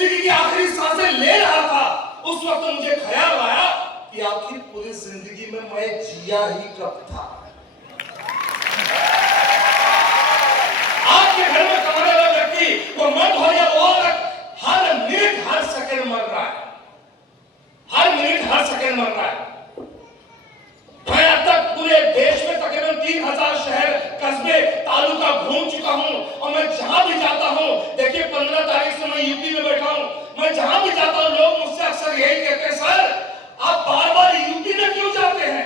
जिंदगी की आखिरी सांसें ले रहा था, उस वक्त मुझे ख्याल आया कि आखिर पूरी जिंदगी में मैं जिया ही कब था। आपके घर में कमाने वाला व्यक्ति वो मर्द हो या वो औरत, हर मिनट हर सेकंड मर रहा है, हर मिनट हर सेकंड मर रहा है। मैं अब तक पूरे देश में तकरीबन 3000 शहर, कस्बे, तालुका घूम चुका हूं और मैं जहां भी जाता हूं, देखिए 15 तारीख से मैं यूपी में बैठा हूं, मैं जहां भी जाता हूं लोग मुझसे अक्सर यही कहते हैं, सर आप बार-बार यूपी में क्यों जाते हैं?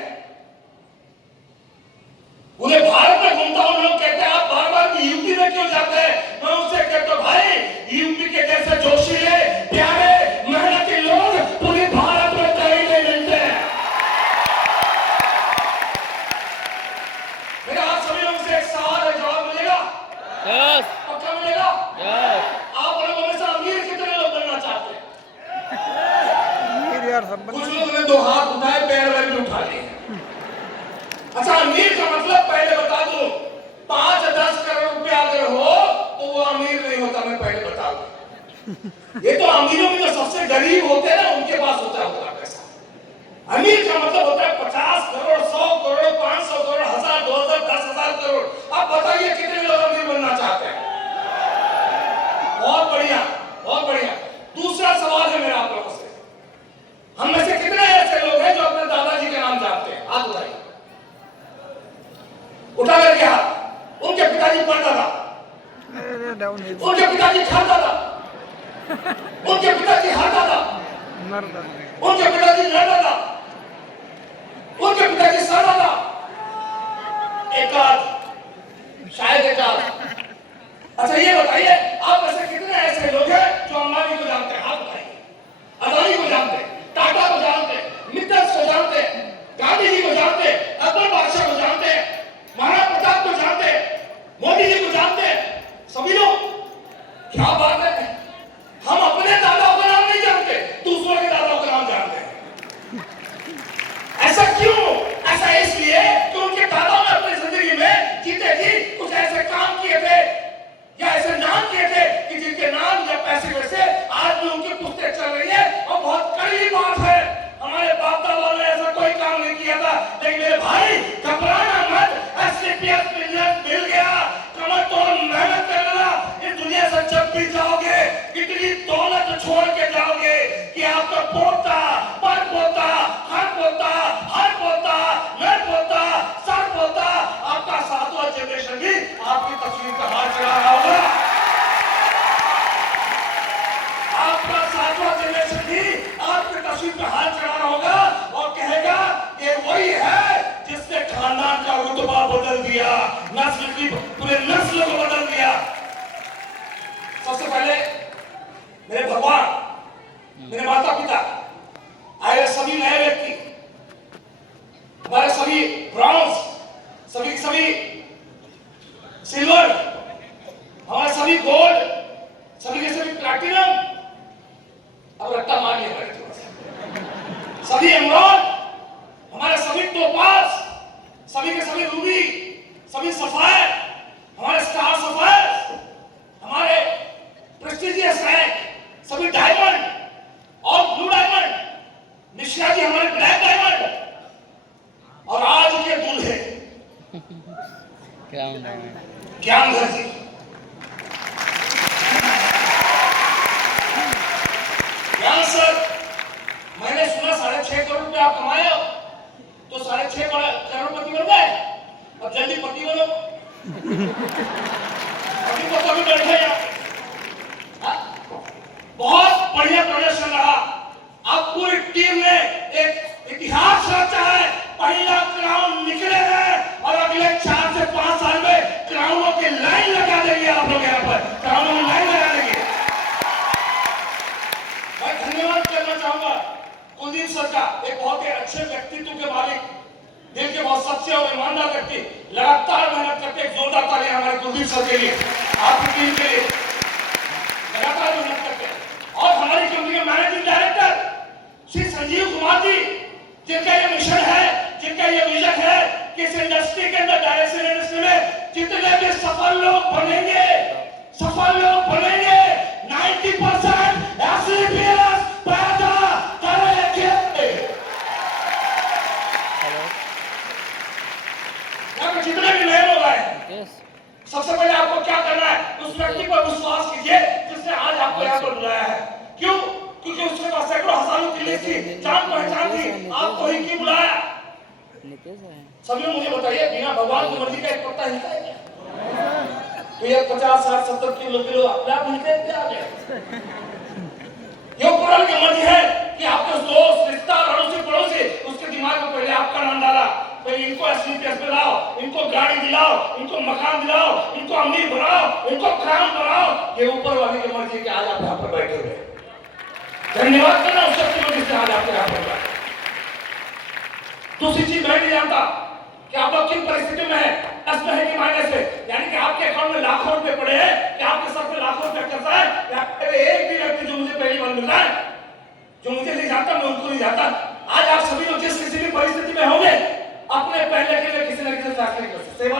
पूरे भारत में घूमता हूं, लोग कहते हैं आप बार-बार यूपी में क्यों जाते हैं? मैं उनसे कहता हूं भाई यूपी के जैसे जोशीले, प्यारे, मेहनती लोग पूरे भारत में कहीं नहीं मिलते हैं। मेरा आप सभी लोगों से एक सवाल है, जवाब मिलेगा? यस। पक्का मिलेगा? यस। आप लोगों में से अमीर कितने लोग बनना चाहते हैं? कुछ लोगों ने 2 हाथ उठाए, पैर वैर भी उठा लिए। अच्छा, अमीर का मतलब पहले बता दूं, 5-10 करोड़ रुपया अगर हो तो वो अमीर नहीं होता, मैं पहले बता दूं। ये तो अमीरों में जो सबसे गरीब होते हैं ना, उनके पास होता है पैसा। अमीर का मतलब होता है 50 करोड़, 100 करोड़, 500 करोड़, 1000, 2000, 10,000 करोड़। अब बताइए कितने लोग अमीर बनना चाहते हैं? बहुत बढ़िया, बहुत बढ़िया। दूसरा सवाल है मेरा आप लोगों से, हम में से कितने ऐसे लोग हैं जो अपने दादाजी के नाम जानते हैं? हाथ उठाइए, उठा करके हाथ। उनके पिताजी पढ़ता था, उनके पिताजी खाता था, उनके पिताजी हारता था, उनके पिताजी लड़ता था, उनके पिताजी सड़ा था। एक आध, शायद एक आध। अच्छा ये बताइए आप में से कितने ऐसे लोग हैं जो अंबानी को जानते हैं? हाथ उठाइए। अदानी को जानते हैं, टाटा को जानते हैं, मित्तल को जानते हैं, गांधी जी को जानते हैं, अकबर बादशाह को जानते हैं, महाराणा प्रताप को जानते हैं, मोदी जी को जानते हैं, सभी लोग। क्या बात है, हम अपने दादाओं का नाम नहीं जानते, दूसरों के दादाओं का नाम जानते हैं। ऐसा क्यों? ऐसा इसलिए कि उनके दादाओं ने अपनी जिंदगी में जीते जी कुछ ऐसे काम किए थे या ऐसे नाम किए थे कि जिनके नाम या पैसे में से आज भी उनकी पुस्तकें चल रही है। और बहुत कड़ी बात है, हमारे बाप दादा ने ऐसा कोई काम नहीं किया था। लेकिन मेरे भाई घबराना मत, एसडीपीएफ मिल गया, कमर तोड़ मेहनत कर लेना। इस दुनिया से जब भी जाओगे इतनी दौलत छोड़ के जाओगे कि आपका पोता, पर पोता, हर पोता, हर पोता, नर पोता, सर पोता, आपका 7वां जनरेशन भी आपकी तस्वीर का हाथ चढ़ा रहा होगा। आपका 7वां जनरेशन भी आपकी तस्वीर पे हाथ चढ़ा रहा होगा और कहेगा ये वही है जिसने खानदान का रुतबा बदल दिया, नस्ल की पूरे नस्ल को बदल दिया। सबसे पहले मेरे भगवान, मेरे माता पिता, आए सभी नए व्यक्ति, हमारे सभी ब्रॉन्ज, सभी सिल्वर, हमारे सभी गोल्ड, सभी के सभी प्लैटिनम, अब रट्टा मारिए हमारे थोड़ा सा, सभी एमराल्ड, हमारे सभी टोपाज, सभी के सभी रूबी, सभी सफायर, हमारे स्टार सफायर, हमारे प्रेस्टिजियस रैंक, सभी डायमंड और ब्लू डायमंड, मिश्रा जी हमारे ब्लैक डायमंड, और आज के दूल्हे ज्ञानधर जी। ज्ञान सर, मैंने सुना 6.5 करोड़ रुपए आप कमाए हो, तो 6.5 करोड़पति बन गए। अब जल्दी पति बनो, अभी तो कभी बैठे यहाँ। बहुत बढ़िया प्रदर्शन रहा। अब पूरी टीम ने एक इतिहास रचा है, पहला क्राउन निकले हैं और अगले 4 से 5 साल में क्राउनों की लाइन लगा देंगे। आप लोग यहाँ पर क्राउनों की लाइन लगा देंगे। मैं धन्यवाद करना चाहूंगा कुलदीप सर का, एक बहुत ही अच्छे व्यक्तित्व के मालिक, दिल के बहुत सच्चे और ईमानदार व्यक्ति, लगातार मेहनत करते। एक जोरदार तालियां हमारे कुलदीप सर के लिए, आपकी टीम के लिए, लगातार मेहनत करते हैं। और हमारी कंपनी के मैनेजिंग डायरेक्टर श्री संजीव कुमार जी, जिनका ये मिशन है, जिनका ये विजन है कि इस इंडस्ट्री के अंदर, डायरेक्शन इंडस्ट्री में जितने भी सफल लोग बनेंगे, 90% लेते हैं सभी मुझे बताइए, बिना भगवान की मर्जी का एक पत्ता हिलता है क्या? तो ये 50, 60, 70 किलो अपने आप हिलते हैं क्या? ये ऊपर की मर्जी है कि आपके दोस्त, रिश्तेदार, अड़ोसी पड़ोसी उसके दिमाग में पहले आपका नाम डाला, भाई इनको एसपीएस में लाओ, इनको गाड़ी दिलाओ, इनको मकान दिलाओ, इनको अमीर बनाओ, इनको क्राउन बनाओ। ये ऊपर वाले की मर्जी कि आज आप यहाँ पर बैठे हुए। धन्यवाद करना उस शक्ति को जिसने आज आप यहाँ पर बैठे। दूसरी चीज मैं नहीं जानता कि आप लोग किन परिस्थिति में है, प्लस में है कि माइनस है, यानी कि आपके अकाउंट में लाखों रुपए पड़े हैं कि आपके सर पे लाखों रुपए कर्जा है, या एक भी व्यक्ति जो मुझे पहली बार मिल रहा है, जो मुझे नहीं जानता, मैं उनको नहीं जानता। आज आप सभी लोग जिस किसी भी परिस्थिति में होंगे, अपने पहले के लिए किसी न किसी फैसले कर सकते हैं।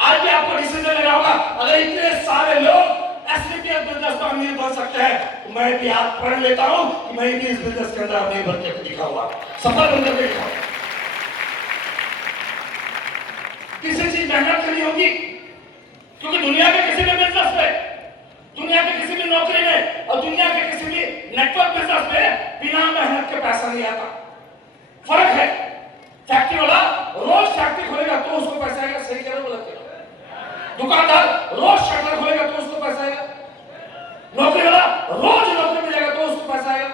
आज भी आपको डिसीजन लेना होगा। अगर इतने सारे लोग एसपीएस बिजनेस में अमीर बन सकते हैं, तो मैं भी आज पढ़ लेता हूं कि मैं भी इस बिजनेस के अंदर अमीर बन के दिखाऊंगा, सफल बनकर दिखाऊंगा। किसी चीज मेहनत करनी होगी, क्योंकि दुनिया के किसी भी बिजनेस में, दुनिया के किसी भी नौकरी में और दुनिया के किसी भी नेटवर्क बिजनेस में बिना मेहनत के पैसा नहीं आता। फर्क है। फैक्ट्री वाला रोज फैक्ट्री खोलेगा तो उसको पैसा आएगा, सही कह रहे हो गलत कह रहे हो? दुकानदार रोज शटर खोलेगा तो उसको पैसा आएगा, नौकरी वाला रोज नौकरी मिलेगा तो उसको पैसा आएगा।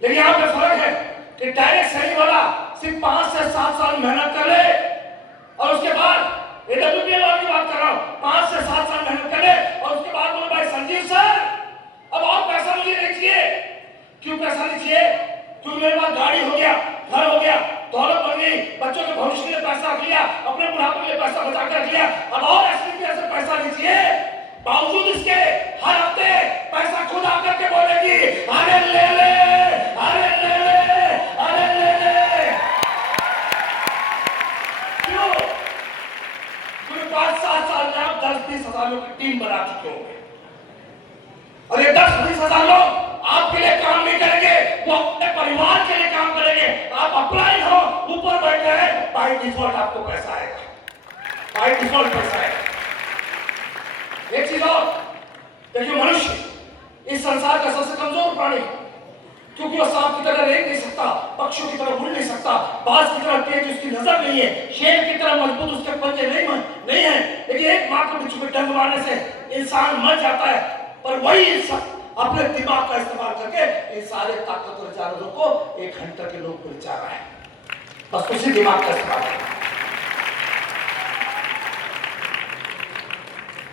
लेकिन यहाँ पे फर्क है कि डायरेक्ट सैलरी वाला सिर्फ 5 से 7 साल मेहनत कर ले और उसके बाद एडब्ल्यूपीएल वाली बात कर रहा हूं, 5 से 7 साल मेहनत कर ले और उसके बाद बोले भाई संजीव सर अब और पैसा मुझे नहीं चाहिए। क्यों पैसा नहीं चाहिए? क्योंकि मेरे पास गाड़ी हो गया, घर हो गया, दौलत बन गई, बच्चों के भविष्य के लिए पैसा रख लिया, अपने बुढ़ापे के लिए पैसा बचा कर रख लिया, अब और एसपीएस से पैसा नहीं चाहिए। बावजूद इसके हर हफ्ते पैसा खुद आकर के बोलेगी अरे ले ले, अरे ले ले, अरे ले ले। क्यों? क्योंकि 5-7 साल में आप 10-20 हजार लोगों की टीम बना चुके होंगे और ये 10-20 हजार लोग आपके लिए काम नहीं करेंगे, वो अपने परिवार के लिए काम करेंगे। आप अप्लाई हो, ऊपर बैठे हैं, बाय डिफॉल्ट आपको पैसा आएगा, बाय डिफॉल्ट पैसा आएगा। एक चीज और देखिए, मनुष्य इस संसार का सबसे कमजोर प्राणी, क्योंकि वो सांप की तरह रेंग नहीं सकता, पक्षियों की तरह उड़ नहीं सकता, बाज की तरह तेज उसकी नजर नहीं है, शेर की तरह मजबूत उसके पंजे नहीं है। लेकिन एक मां को बिच्छू पे डंक मारने से इंसान मर जाता है, पर वही इंसान अपने दिमाग का इस्तेमाल करके इन सारे ताकतवर जानवरों को 1 घंटे के लोग को बचा रहा है, बस उसी दिमाग का इस्तेमाल करना।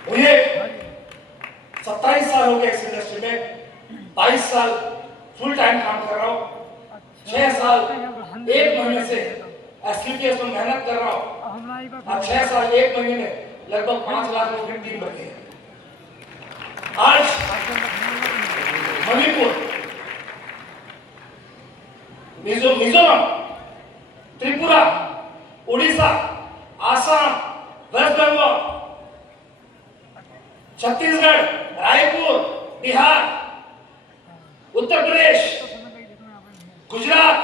मुझे 27 साल हो गए इस इंडस्ट्री में, 22 साल फुल टाइम काम कर रहा हूँ, 6 साल 1 महीने से एसपीएस में मेहनत कर रहा हूँ और 6 साल 1 महीने में लगभग 5 लाख लोग की टीम बनी है। आज मणिपुर, मिजोरम, त्रिपुरा, उड़ीसा, आसाम, वेस्ट बंगाल, छत्तीसगढ़, रायपुर, बिहार, उत्तर प्रदेश, गुजरात,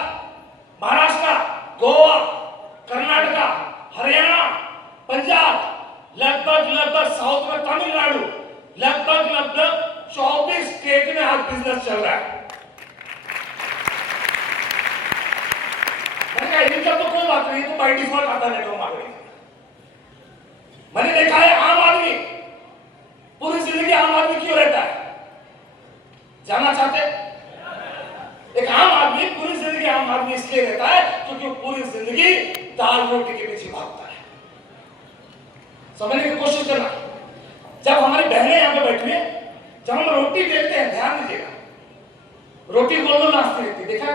महाराष्ट्र, गोवा, कर्नाटका, हरियाणा, पंजाब, लगभग साउथ में तमिलनाडु, लगभग 24 स्टेट में आज बिजनेस चल रहा है। मैंने कहा इनका तो कोई बात नहीं, तो बाय डिफॉल्ट आता नेटवर्क मार्केटिंग। मैंने देखा है आम आदमी पूरी जिंदगी आम आदमी क्यों रहता है, जानना चाहते? एक आम आदमी पूरी जिंदगी आम आदमी इसलिए रहता है क्योंकि वो पूरी जिंदगी दाल रोटी के पीछे भागता है। समझने की कोशिश करना। जब हमारी बहनें यहाँ पे बैठी हैं, जब हम रोटी बेलते हैं, ध्यान दीजिएगा, रोटी गोल गोल नाचती रहती, देखा?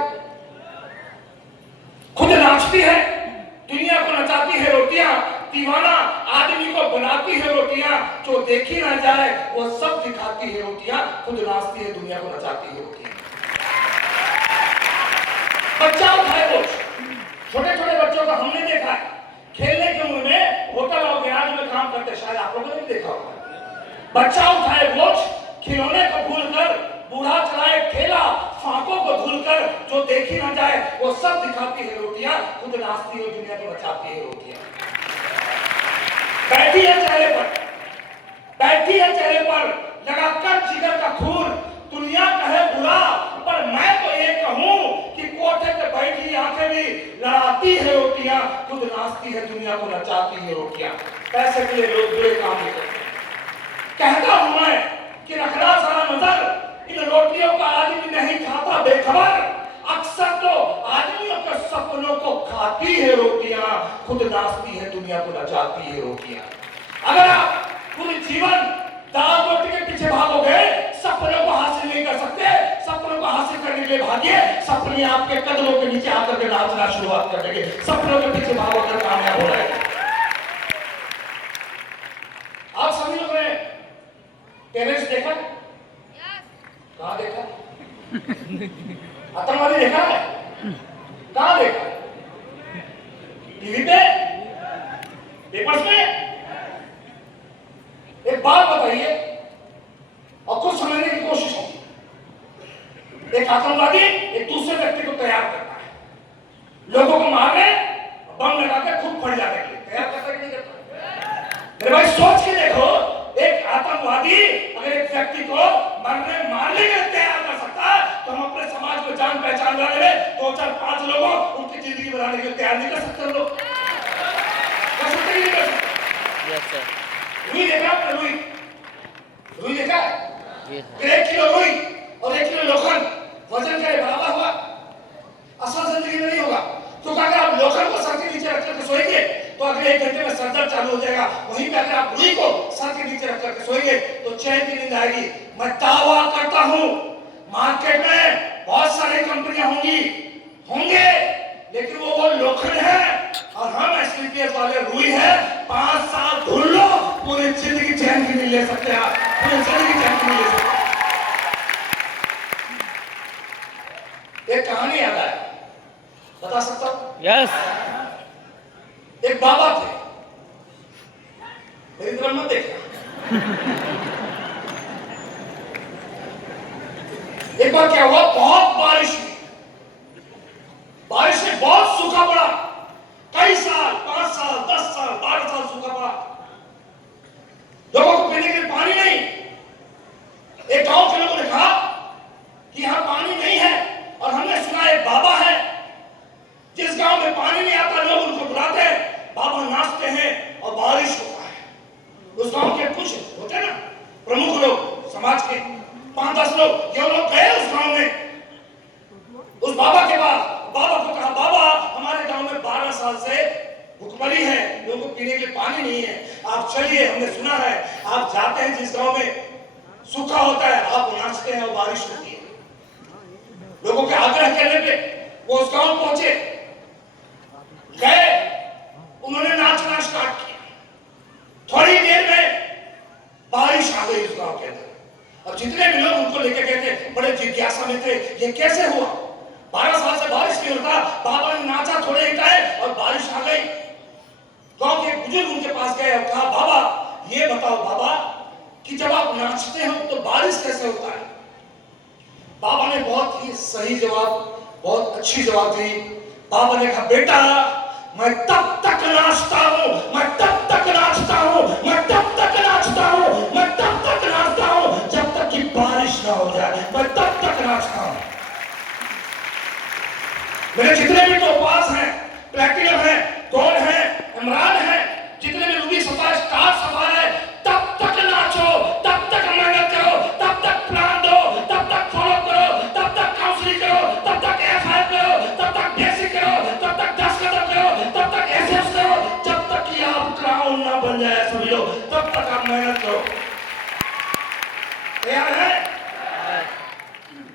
खुद नाचती है, दुनिया को नचाती है रोटियां, दीवाना आदमी को बनाती है रोटियां, जो देखी ना जाए वो सब दिखाती है रोटियां, खुद नाचती है, दुनिया को नचाती है रोटियां। बच्चा उठाए बोझ, छोटे छोटे बच्चों को हमने देखा है खेलने के उम्र में होटल और गैराज में काम करते, शायद आप लोगों ने भी देखा होगा। बच्चा उठाए बोझ, खिलौने को भूलकर, बूढ़ा चलाए ठेला, फांकों को धुलकर, जो देखी ना जाए वो सब दिखाती है रोटियां, खुद नाचती है, दुनिया को नचाती है रोटियां। बैठी है चेहरे पर, बैठी है चेहरे पर लगाकर जिगर का खून, दुनिया कहे बुरा पर मैं तो ये कहूं कि कोठे पे बैठी आंखें भी लड़ाती है रोटियां, खुद नाचती है दुनिया को नचाती है रोटियां। पैसे के लिए लोग बुरे काम नहीं करते। कहता हूं मैं कि रखना सारा नजर, इन रोटियों का आदमी नहीं खाता बेखबर। अक्सर तो आदमियों के सपनों को खाती है रोटियां, खुद नाचती है दुनिया को नचाती है रोटियां। अगर आप पूरे जीवन दाल रोटी के पीछे भागोगे, सपनों को हासिल नहीं कर सकते। सपनों को हासिल करने के लिए भागिए, सपने आपके कदमों के नीचे आकर के नाचना शुरुआत कर देंगे। सपनों के पीछे भागोकर कामयाब हो रहे हैं। आप सभी लोगों ने टेररिस्ट देखा? कहां देखा? आतंकवादी देखा है? कहां देखा? टीवी पे, पेपर्स में? एक बात बताइए और कुछ समझने की कोशिश कीजिए। एक आतंकवादी एक दूसरे व्यक्ति को तैयार करता है, लोगों को मारने, बम लगाकर खुद फट जाने के लिए तैयार करता है कि नहीं करता? मेरे भाई सोच के देखो, एक आतंकवादी अगर एक व्यक्ति को मारने के लिए तैयार कर सकता है, तो हम अपने समाज को जान पहचान वाले में 2 4 5 लोगों उनकी जिंदगी बनाने के लिए तैयार नहीं कर सकते। लोग कर सकते नहीं कर सकते? Yes sir. रुई देखा आपने? रुई देखा? 1 किलो रुई और 1 किलो लोखंड वजन का बराबर हुआ? असल जिंदगी में नहीं होगा। तो अगर आप लोखंड को सर के नीचे रख करके सोएंगे तो अगले 1 घंटे में सर दर्द चालू हो जाएगा। वहीं पे अगर आप रुई को सर के नीचे रख करके सोएंगे तो चैन की नींद आएगी। मैं दावा करता हूं, मार्केट में बहुत सारी कंपनियां होंगे, लेकिन वो लोखंड है और हम एसपीपीएस वाले रुई है। 5 साल धुल लो, पूरी जिंदगी चैन की नहीं ले सकते आप, पूरी जिंदगी चैन की नहीं ले सकते। एक कहानी याद आया, बता सकता हूं? यस। एक बाबा थे, मेरी तरफ मत देखना। एक बार क्या हुआ, बहुत बारिश हुई, बारिश में बहुत सूखा पड़ा। कई साल, 5 साल, 10 साल, 12 साल सूखा पड़ा। लोगों को पीने के लिए पानी नहीं। एक गांव के लोगों ने कहा कि यहां पानी नहीं है, और हमने सुना एक बाबा है, जिस गांव में पानी नहीं आता लोग उनको बुलाते हैं, बाबा नाचते हैं और बारिश होता है। उस गांव के कुछ होते हैं ना प्रमुख लोग समाज के, 5-10 लोग, ये लोग गए उस गांव में, उस बाबा के पास। बाबा को कहा, बाबा हमारे गांव में 12 साल से भूखमरी है, लोगों को पीने के लिए पानी नहीं है, आप चलिए, हमने सुना है आप जाते हैं जिस गांव में सूखा होता है, आप नाचते हैं और बारिश होती है। लोगों के आग्रह करने पे वो उस गांव पहुंचे, गए, उन्होंने नाचना स्टार्ट किया। थोड़ी देर में बारिश आ गई उस गांव के अंदर। अब जितने भी लोग उनको लेकर गए थे बड़े जिज्ञासा में थे, ये कैसे हुआ? 12 साल से बारिश नहीं होता, बाबा ने नाचा थोड़े ही टाइम और बारिश आ गई। गांव के बुजुर्ग उनके पास गए और कहा, बाबा ये बताओ बाबा कि जब आप नाचते हो तो बारिश कैसे होता है? बाबा ने बहुत ही सही जवाब, बहुत अच्छी जवाब दी। बाबा ने कहा, बेटा मैं तब तक नाचता हूं, मैं तब तक नाचता हूं, मैं तब तक नाचता हूं, मैं तब तक नाचता हूं जब तक कि बारिश ना हो जाए, मैं तब तक नाचता हूं। मेरे जितने भी टोपास हैं, प्लैटिनम है, गोल्ड है, इमरान है, जितने भी रूबी सफायर, स्टार सफायर है, तब तक नाचो, तब तक मेहनत करो, तब तक प्लान दो, तब तक फॉलो करो, तब तक काउंसलिंग करो, तब तक एफआईआर करो, तब तक बेसिक करो, तब तक 10 कदम करो, तब तक एसएफ करो, जब तक कि आप क्राउन ना बन जाए सभी लोग, तब तक आप मेहनत करो। तैयार है?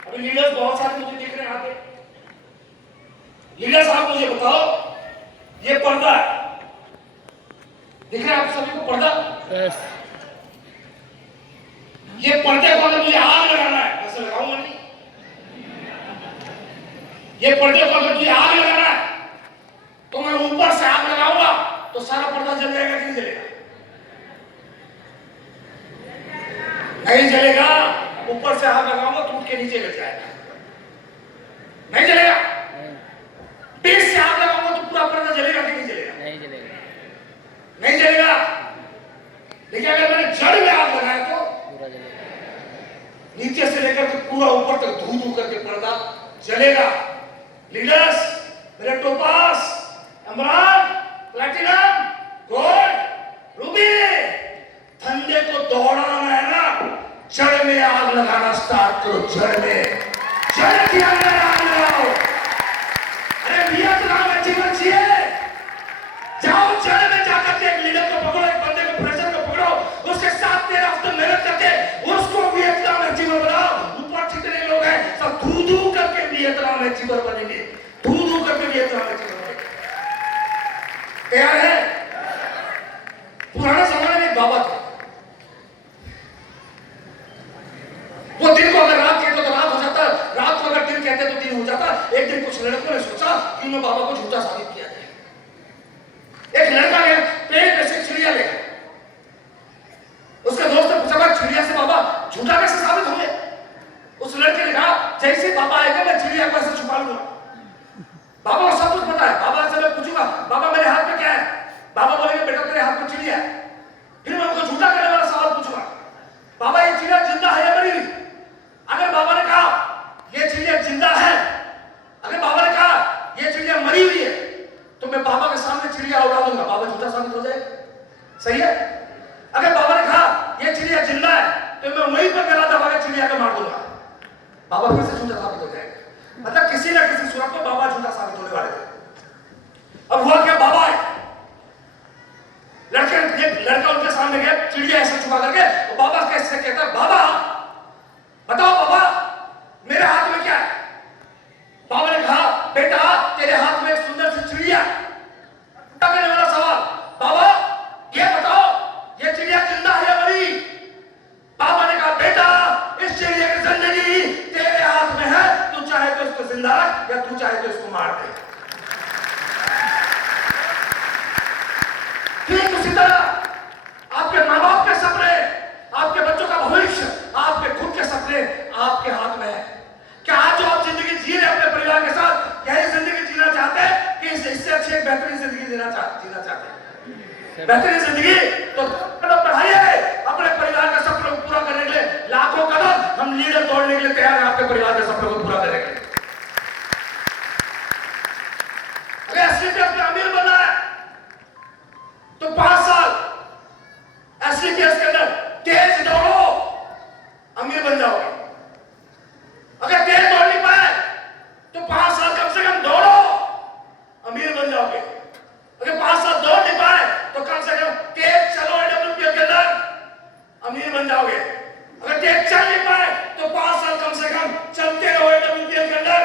अभी लीडर्स बहुत सारे मुझे दिख रहे हैं आगे। लीडर साहब मुझे बताओ, ये पर्दा है, दिख रहा है आप सभी को पर्दा? yes. ये पर्दे को अगर मुझे आग लगाना है, वैसे लगाऊंगा नहीं, ये पर्दे को अगर मुझे आग लगाना है तो मैं ऊपर से आग लगाऊंगा तो सारा पर्दा जल जाएगा कि नहीं जलेगा? नहीं जलेगा। ऊपर से आग लगाऊंगा टूट के नीचे लग जाएगा, नहीं जलेगा। बीच से आग लगाऊंगा तो पूरा पर्दा जलेगा कि नहीं जलेगा? नहीं जलेगा, नहीं जलेगा। लेकिन अगर मैंने जड़ में आग लगाया तो पूरा जलेगा, नीचे से लेकर के पूरा ऊपर तक धू धू करके पर्दा जलेगा। लीडर्स मेरे topaz, emerald, platinum, gold, Ruby, धंधे को दौड़ाना है ना, जड़ में आग लगाना स्टार्ट करो। जड़ की आग लगाओ। अरे भैया तो नाम अच्छी बच्ची है, जाओ जड़ में जाकर के एक लीडर को पकड़ो, एक बंदे को, प्रेशर को पकड़ो, उसके साथ 13 हफ्ते मेहनत करके उसको वियतनाम में जीवर बनाओ। ऊपर जितने लोग हैं सब धू करके वियतनाम में जीवर बनेंगे, धू करके वियतनाम में जीवर बनेंगे। तैयार है? पुराने जमाने में बाबा थे, वो दिन को अगर रात कहते तो रात हो जाता, रात को अगर दिन कहते तो दिन हो जाता। एक दिन कुछ लड़कों ने सोचा कि मैं बाबा को झूठा साबित किया जाए। एक लड़का गया पेड़ पे से चिड़िया ले, उसके दोस्त ने पूछा भाई चिड़िया से बाबा झूठा कैसे साबित होंगे? उस लड़के ने कहा जैसे बाबा आएगा मैं चिड़िया को ऐसे छुपा लूंगा। बाबा को सब कुछ पता है। बाबा से मैं पूछूंगा बाबा मेरे हाथ में क्या है? बाबा बोलेंगे बेटा तेरे हाथ में चिड़िया है। फिर मैं उनको झूठा करने वाला सवाल पूछूंगा, बाबा ये चिड़िया जिंदा है या मरी हुई? अगर बाबा ने कहा ये चिड़िया जिंदा है, अगर बाबा ने कहा ये चिड़िया मरी हुई है, तो मैं बाबा के सामने चिड़िया उड़ा दूंगा, बाबा झूठा साबित हो जाएगा। सही है? अगर बाबा ने कहा ये चिड़िया जिंदा है, तो मैं वहीं पर गला दबा के चिड़िया को मार दूंगा, बाबा फिर से झूठा साबित हो जाएगा। मतलब किसी ना किसी सूरत में बाबा झूठा साबित होने वाले थे। अब हुआ क्या, बाबा आए, लड़का उनके सामने गया, चिड़िया ऐसे छुपा करके, तो बाबा कैसे कहता है बाबा बताओ बाबा मेरे हाथ में क्या है? बाबा ने कहा बेटा तेरे हाथ में एक सुंदर सी चिड़िया। करने वाला सवाल, बाबा ये बताओ ये चिड़िया जिंदा है या मरी? बाबा ने कहा बेटा इस चिड़िया की जिंदगी तेरे हाथ में है, तू चाहे तो इसको जिंदा रख या तू चाहे तो इसको मार दे। ठीक उसी तरह आपके माँ बाप के सपने, आपके बच्चों का भविष्य, आपके खुद के सपने आपके हाथ में है। क्या आज जो आप जिंदगी जी रहे अपने परिवार के साथ, क्या ये जिंदगी जीना चाहते हैं कि इससे अच्छी एक बेहतरीन जिंदगी जीना चाहते हैं? बेहतरीन जिंदगी तो कदम बढ़ाइए अपने परिवार का सपने को पूरा करने के लिए। लाखों कदम हम लीडर तोड़ने के लिए तैयार हैं आपके परिवार के सपने को पूरा करने के लिए। अगर असली में अमीर बनना है तो 5 साल एसलीपीएस के अंदर तेज दौड़ो, अमीर बन जाओगे। अगर तेज दौड़ नहीं पाए तो 5 साल कम से कम दौड़ो, अमीर बन जाओगे। अगर 5 साल दौड़ नहीं पाए तो कम से कम तेज चलो एडब्ल्यूपीएल के अंदर, अमीर बन जाओगे। अगर तेज चल नहीं पाए तो 5 साल कम से कम चलते रहो एडब्ल्यूपीएल के अंदर,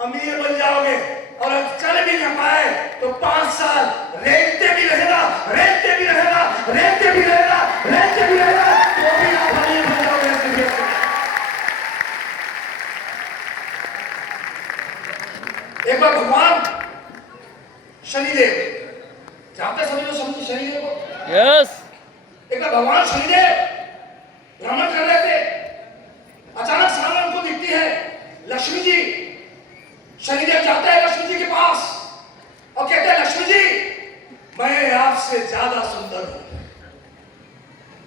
अमीर बन जाओगे। और अगर चल भी नहीं पाए तो 5 साल रेंगते भी रहेगा, रेंगते भी रहेगा, रेंगते भी रहेगा, रेंगते भी रहेगा, तो भी आप अमीर बन जाओगे। एक बार भगवान शनिदेव, जानते सभी लोग शनिदेव को? यस। एक बार भगवान शनिदेव भ्रमण कर रहे थे, अचानक सामने उनको दिखती है लक्ष्मी जी। शनिदेव जाते हैं लक्ष्मी जी के पास और कहते हैं लक्ष्मी जी मैं आपसे ज्यादा सुंदर हूं।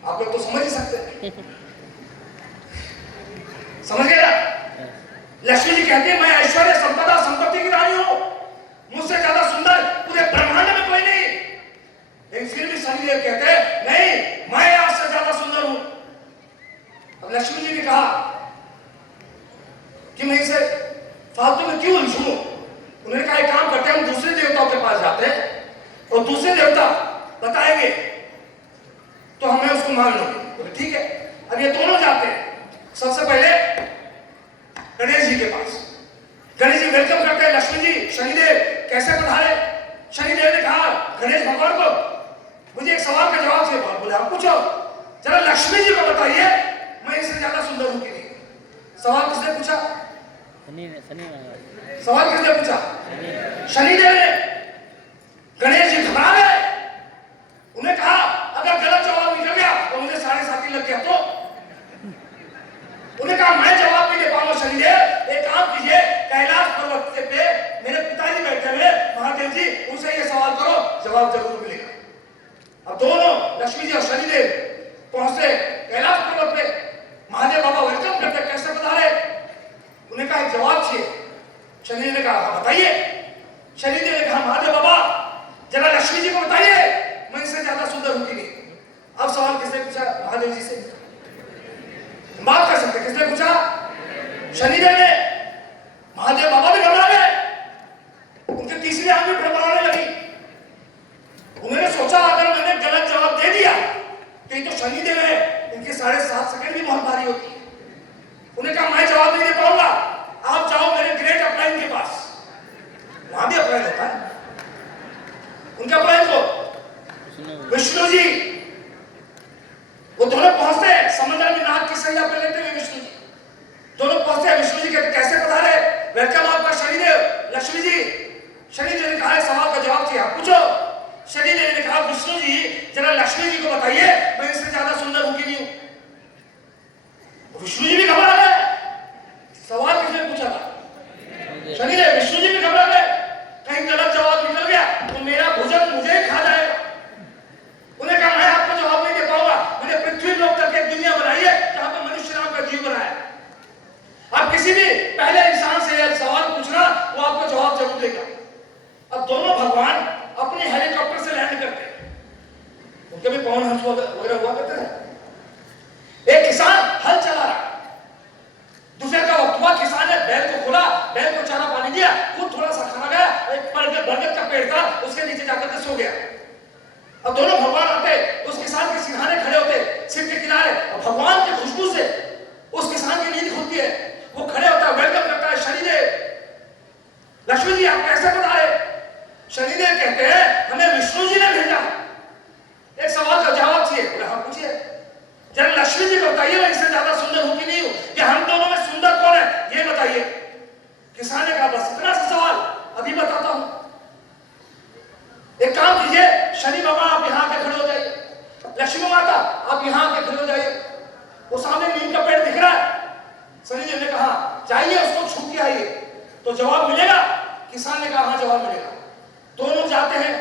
आप लोग तो समझ ही सकते हैं, समझ गए ना? लक्ष्मी जी कहती है मैं ऐश्वर्य संपदा संपत्ति की रानी हूं, मुझसे ज्यादा सुंदर पूरे ब्रह्मांड में कोई नहीं। लेकिन फिर भी शनिदेव कहते हैं नहीं मैं आपसे ज्यादा सुंदर हूं। अब लक्ष्मी जी ने कहा कि मैं इसे फालतू में क्यों उलझूं? उन्होंने कहा एक काम करते हैं हम दूसरे देवताओं के पास जाते हैं और दूसरे देवता बताएंगे तो हमें उसको मान लो। बोले ठीक है। अब ये दोनों जाते हैं। सबसे पहले गणेश जी के पास। गणेश जी वेलकम करते हैं लक्ष्मी जी शनिदेव कैसे पधारे। शनिदेव ने कहा गणेश भगवान को मुझे एक सवाल का जवाब चाहिए। बोले आप पूछो। जरा लक्ष्मी जी को बताइए मैं इससे ज्यादा सुंदर हूं कि नहीं। सवाल किसने पूछा? सवाल किसने पूछा? शनिदेव ने। गणेश जी घबरा गए। उन्हें कहा अगर गलत जवाब निकल गया तो मुझे 7.5 लग गया तो। उन्हें कहा मैं जवाब नहीं दे पाऊंगा शनिदेव, एक काम कीजिए कैलाश पर्वत पे मेरे पिताजी बैठे हुए महादेव जी उनसे ये सवाल करो जवाब जरूर मिलेगा। अब दोनों लक्ष्मी जी और शनिदेव पहुंचे कैलाश पर्वत पे। महादेव बाबा वेलकम करते कैसे पधारे। उन्हें कहा एक जवाब चाहिए। शनिदेव ने कहा बताइए। शनिदेव ने कहा महादेव बाबा जरा लक्ष्मी जी को बताइए मैं इससे ज्यादा सुंदर हूं कि नहीं। अब सवाल किसने पूछा? महादेव जी से। बात कर सकते किसने पूछा? शनिदेव ने। महादेव बाबा भी घबरा गए, उनकी तीसरी आंख भी फड़फड़ाने लगी। उन्होंने सोचा अगर मैंने गलत जवाब दे दिया तो ये तो शनिदेव है, इनके 7.5 सेकंड भी बहुत भारी होती है। उन्हें कहा मैं जवाब नहीं दे पाऊंगा, आप जाओ मेरे ग्रेट अपलाइन के पास, वहां भी अपलाइन होता है। उनका अपलाइन को विष्णु जी, वो दोनों पहुंचते हैं समंदर में, नाग की सैया पे लेते हुए विष्णु जी दोनों पहुंचते हैं। विष्णु जी कहते कैसे पधारे, वेलकम आपका शनिदेव। लक्ष्मी जी, शनिदेव ने कहा सवाल का जवाब चाहिए, आप पूछो। शनिदेव ने कहा विष्णु जी जरा लक्ष्मी जी को बताइए मैं इससे ज्यादा सुंदर हूं कि नहीं हूं। विष्णु जी भी घबरा गए, सवाल किसने पूछा था? शनिदेव। विष्णु जी भी घबरा गए, कहीं गलत जवाब निकल गया तो मेरा भोजन मुझे ही खा जाएगा। उन्हें कहा मैं आपको जवाब नहीं दे पाऊंगा, मैंने पृथ्वी लोक तक एक दुनिया बनाई है जहां पर मनुष्य नाम का जीव बनाया। आप किसी भी पहले इंसान से सवाल पूछना, वो आपको जवाब जरूर देगा। अब दोनों भगवान अपने हेलीकॉप्टर से लैंड करते हैं, उनके भी पवन हंस वगैरह हुआ करते थे। एक किसान हल चला रहा, दोपहर का वक्त हुआ, किसान ने बैल को खोला, बैल को चारा पानी दिया, खुद थोड़ा सा खाना गया, एक बरगद का पेड़ था उसके नीचे जाकर के सो गया। अब दोनों भगवान आते, उस किसान के सिरहाने खड़े होते सिर के किनारे, और भगवान की खुशबू से उस किसान की नींद खुलती है। वो खड़े होता है, वेलकम करता है, शनिदेव। लक्ष्मी जी आप कैसे बता रहे? शनिदेव कहते हैं हमें विष्णु जी ने भेजा, एक सवाल का जवाब चाहिए। बोले हाँ पूछिए। जरा लक्ष्मी जी को बताइए मैं इससे ज्यादा सुंदर हूं कि नहीं हूं, कि हम दोनों में सुंदर कौन है ये बताइए। किसान ने कहा बस इतना सा सवाल, अभी बताता हूं। एक काम कीजिए, शनि बाबा आप यहां आके खड़े हो जाइए, लक्ष्मी माता आप यहां आके खड़े हो जाइए। वो सामने नीम का पेड़ दिख रहा है। शनिदेव ने कहा चाहिए उसको छू के आइए तो जवाब मिलेगा। किसान ने कहा हाँ जवाब मिलेगा। दोनों जाते हैं,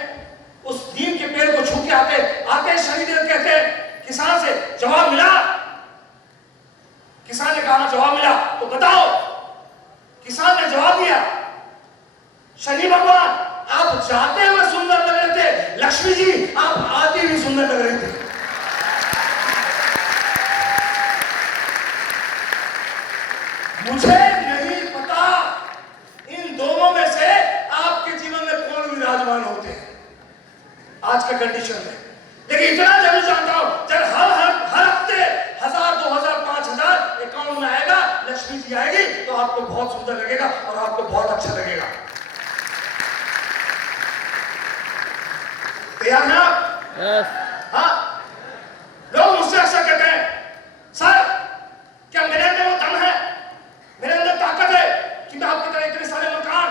उस नीम के पेड़ को छू के आते शनिदेव कहते हैं किसान से जवाब मिला? किसान ने कहा जवाब मिला। तो बताओ। किसान ने जवाब दिया शनि भगवान आप जाते हुए सुंदर लग रहे थे, लक्ष्मी जी आप आते हुए सुंदर लग रहे थे। मुझे नहीं पता इन दोनों में से आपके जीवन में कौन विराजमान होते हैं आज के कंडीशन में, लेकिन इतना जरूर जानता हूं जब हर हफ्ते 1000, 2000, 5000 अकाउंट में आएगा, लक्ष्मी जी आएगी तो आपको बहुत सुंदर लगेगा और आपको बहुत अच्छा लगेगा। तैयार हैं आप? हाँ। लोग मुझसे अक्सर कहते हैं सर क्या मेरे अंदर वो दम है, मेरे अंदर ताकत है कि मैं आपकी तरह इतने सारे मकान,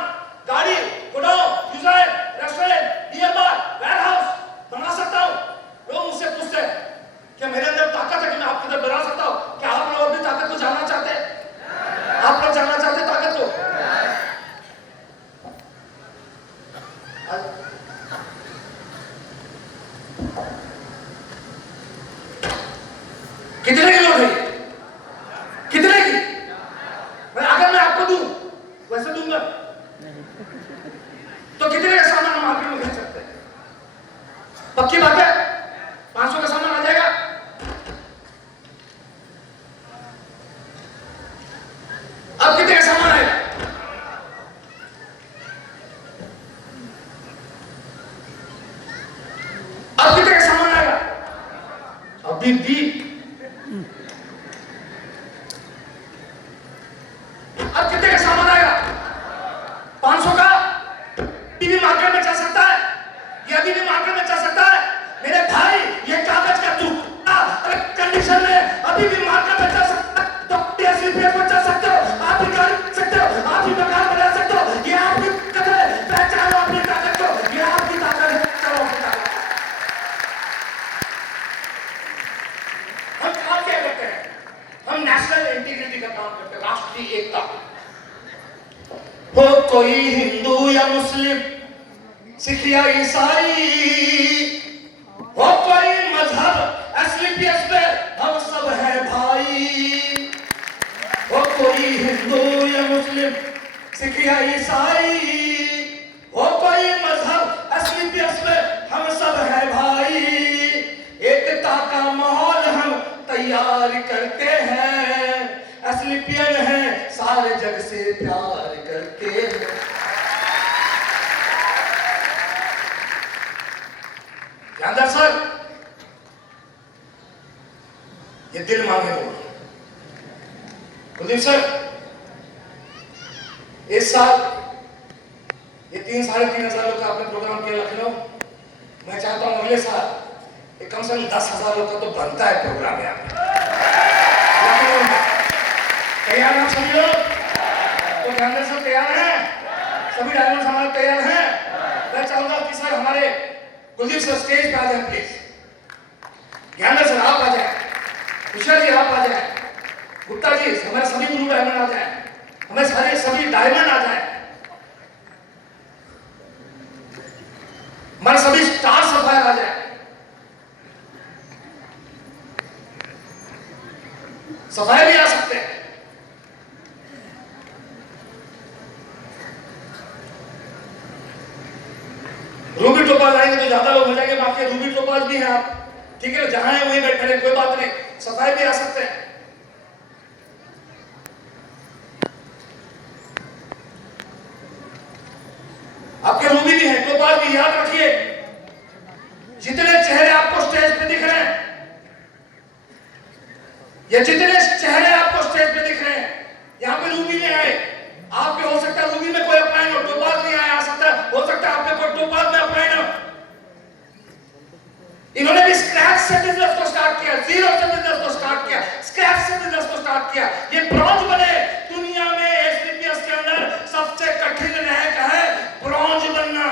गाड़ी, godown, museum, restaurant, beer bar, warehouse बना सकता हूं। लोग मुझसे पूछते हैं क्या मेरे अंदर ताकत है कि मैं आपकी तरह बना सकता हूं। क्या आप लोग भी ताकत को जानना चाहते हैं? आप लोग जानना चाहते हैं ताकत को? कितने की नोट है? कितने की? अगर मैं आपको दूं वैसे दूंगा तो कितने का सामान हम मार्केट में खरीद सकते हैं? पक्की बात है 500 का सामान आ जाएगा। अब कितने का सामान आएगा? अब कितने का सामान आएगा? अभी भी अब कितने का सामान आएगा? 500 का टीवी मार्केट में चल सकता है, ये अभी भी मार्केट में चल सकता है। मेरे भाई ये कागज का टुकड़ा कंडीशन में अभी भी मार्केट में चल सकता है। तो 80 रुपये पर चल सकते हो, आप भी गाड़ी खरीद सकते हो, आप भी मकान बना सकते हो। ये आपकी ताकत है, पहचानो अपनी ताकत को, ये आपकी ताकत है। चलो अपनी ताकत हम काम क्या करते हैं? हम नेशनल इंटीग्रिटी का काम करते हैं, राष्ट्रीय एकता। हो कोई हिंदू या मुस्लिम, सिख या ईसाई, हो कोई मजहब एसलीपीएस पे हम सब हैं भाई। हो कोई हिंदू या मुस्लिम, सिख या ईसाई, हो तैयार करते हैं, एसलीपियन है सारे जग से प्यार करते हैं। ध्यान सर, ये दिल मांगे बोल। कुलदीप सर, इस साल ये 3-3.5 लोग का आपने प्रोग्राम किया लखनऊ। मैं चाहता हूं अगले साल कम से कम 10,000 लोग का तो बनता है प्रोग्राम यहाँ पे। तैयार हैं सभी लोग? तो ध्यान दें, सब तैयार हैं? सभी ड्राइवर्स हमारे तैयार हैं? मैं चाहूंगा कि सर हमारे कुलदीप सर स्टेज पे आ जाए प्लीज। ज्ञान सर आप आ जाए, कुशल जी आप आ जाए, गुप्ता जी, हमारे सभी गुरु डायमंड आ जाए, हमें सारे सभी डायमंड आ जाए, हमारे सभी स्टार सफायर आ जाए। सफायर भी आ सकते हैं। रूबी टोपाज आएंगे तो ज्यादा लोग हो जाएंगे, बाकी रूबी टोपाज भी हैं आप, ठीक है, जहां है वहीं बैठे रहे, कोई बात नहीं। सफायर भी आ सकते हैं। आपके रूबी भी हैं, टोपाज भी। याद रखिए, जितने चेहरे आपको स्टेज पे दिख रहे हैं, ये जितने चेहरे आपको स्टेज पे दिख रहे हैं, यहाँ पे रूबी नहीं आए। आपके हो सकता है रूबी में कोई अपलाइन हो, टोपाज नहीं आया, हो सकता है आपके कोई टोपाज में अपलाइन हो। इन्होंने भी स्क्रैच से बिजनेस को स्टार्ट किया, जीरो से बिजनेस को स्टार्ट किया, स्क्रैच से बिजनेस को स्टार्ट किया। ये ब्रॉन्ज बने। दुनिया में एसपीपीएस के अंदर सबसे कठिन रैंक है ब्रॉन्ज बनना,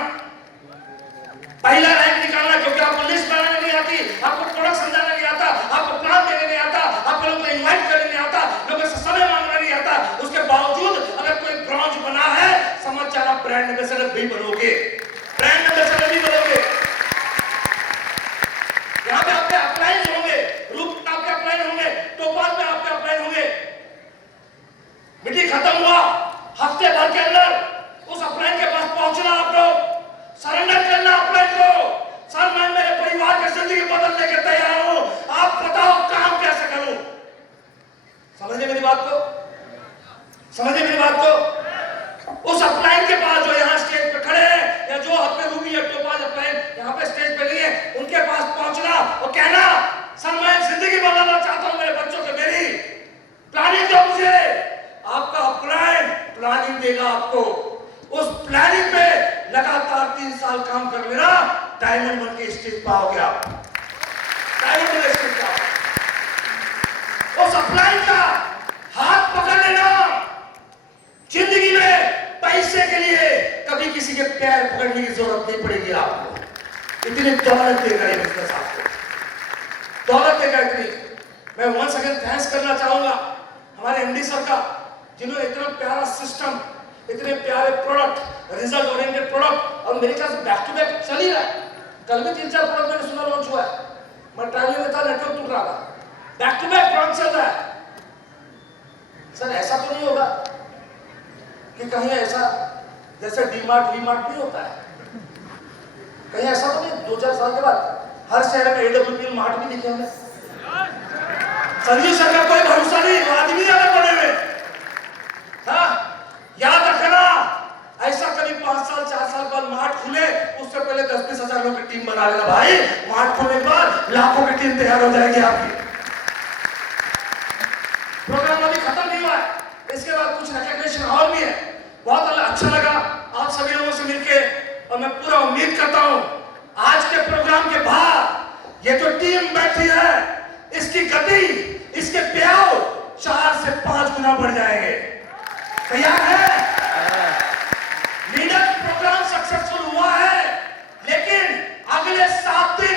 पहला रैंक निकालना, क्योंकि आपको लिस्ट बनाने नहीं आती, आपको प्रोडक्ट समझाना नहीं आता, आपको प्लान देने नहीं आता, आप लोगों को इनवाइट करने नहीं आता, लोगों से समय मांगना नहीं आता। उसके बावजूद अगर कोई ब्रॉन्ज बना है, समझ जाना ब्रांड एम्बेसडर भी बनोगे, ब्रांड एम्बेसडर भी बनोगे। यहाँ पे आपके अपलाइन होंगे, रूप में आपके अपलाइन होंगे, टोपाज में आपके अपलाइन होंगे। मीटिंग खत्म हुआ, हफ्ते भर के अंदर उस अपलाइन के पास पहुंचना, आप लोग सरेंडर करना अपलाइन को। सर मैं मेरे परिवार की जिंदगी बदलने के तैयार हूं, आप बताओ काम कैसे करूं। समझे मेरी बात को? समझे मेरी बात को? उस अपलाइन के पास जो यहाँ स्टेज पे खड़े हैं, या जो आपके रूबी या टोपाज अपलाइन यहाँ पे स्टेज पे नहीं है, उनके पास पहुंचना और कहना, सर मैं जिंदगी बदलना चाहता हूं मेरे बच्चों के, मेरी प्लानिंग दो मुझे। आपका अपलाइन प्लानिंग देगा आपको। उस प्लानिंग पे लगातार 3 साल काम कर लेना, डायमंड बन के स्टेज पे आओगे आप, डायमंड बन के स्टेज पे आओगे। उस अपलाइन का हाथ पकड़ लेना। जिंदगी में पैसे के लिए कभी किसी के पैर पकड़ने की जरूरत नहीं पड़ेगी आपको। इतनी दौलत देगा ये बिजनेस आपको, दौलत देगा इतनी। मैं वंस अगेन थैंक्स करना चाहूंगा हमारे एमडी सर का, जिन्होंने इतना प्यारा सिस्टम, इतने प्यारे प्रोडक्ट, रिजल्ट ओरिएंटेड प्रोडक्ट, और मेरे ख्याल से बैक टू बैक चल ही रहा है। कल भी 3-4 प्रोडक्ट मैंने सुना लॉन्च हुआ है, मैं ट्रैवलिंग में था, नेटवर्क टूट रहा था, बैक टू बैक प्रोडक्ट चल रहा है। सर ऐसा तो नहीं होगा कि कहीं ऐसा जैसे डीमार्ट वीमार्ट नहीं होता है, कहीं ऐसा तो नहीं 2-4 साल के बाद हर शहर में एडब्ल्यूपी मार्ट भी दिखे हमें? संजीव सर का कोई भरोसा नहीं, आदमी ज्यादा बने हुए। हाँ, याद रखना, ऐसा कभी 5 साल 4 साल बाद मार्ट खुले, उससे पहले 10-20 हजार लोगों की टीम बना लेना भाई। मार्ट खुलने के बाद लाखों की टीम तैयार हो जाएगी आपकी। प्रोग्राम अभी खत्म नहीं हुआ है, इसके बाद कुछ रिकॉग्निशन और भी है। बहुत अच्छा लगा आप सभी लोगों से मिलके, और मैं पूरा उम्मीद करता हूं आज के प्रोग्राम के बाद ये जो टीम बैठी है, इसकी गति, इसके प्याव 4 से 5 गुना बढ़ जाएंगे। तैयार है? लीडर प्रोग्राम सक्सेसफुल हुआ है, लेकिन अगले 7 दिन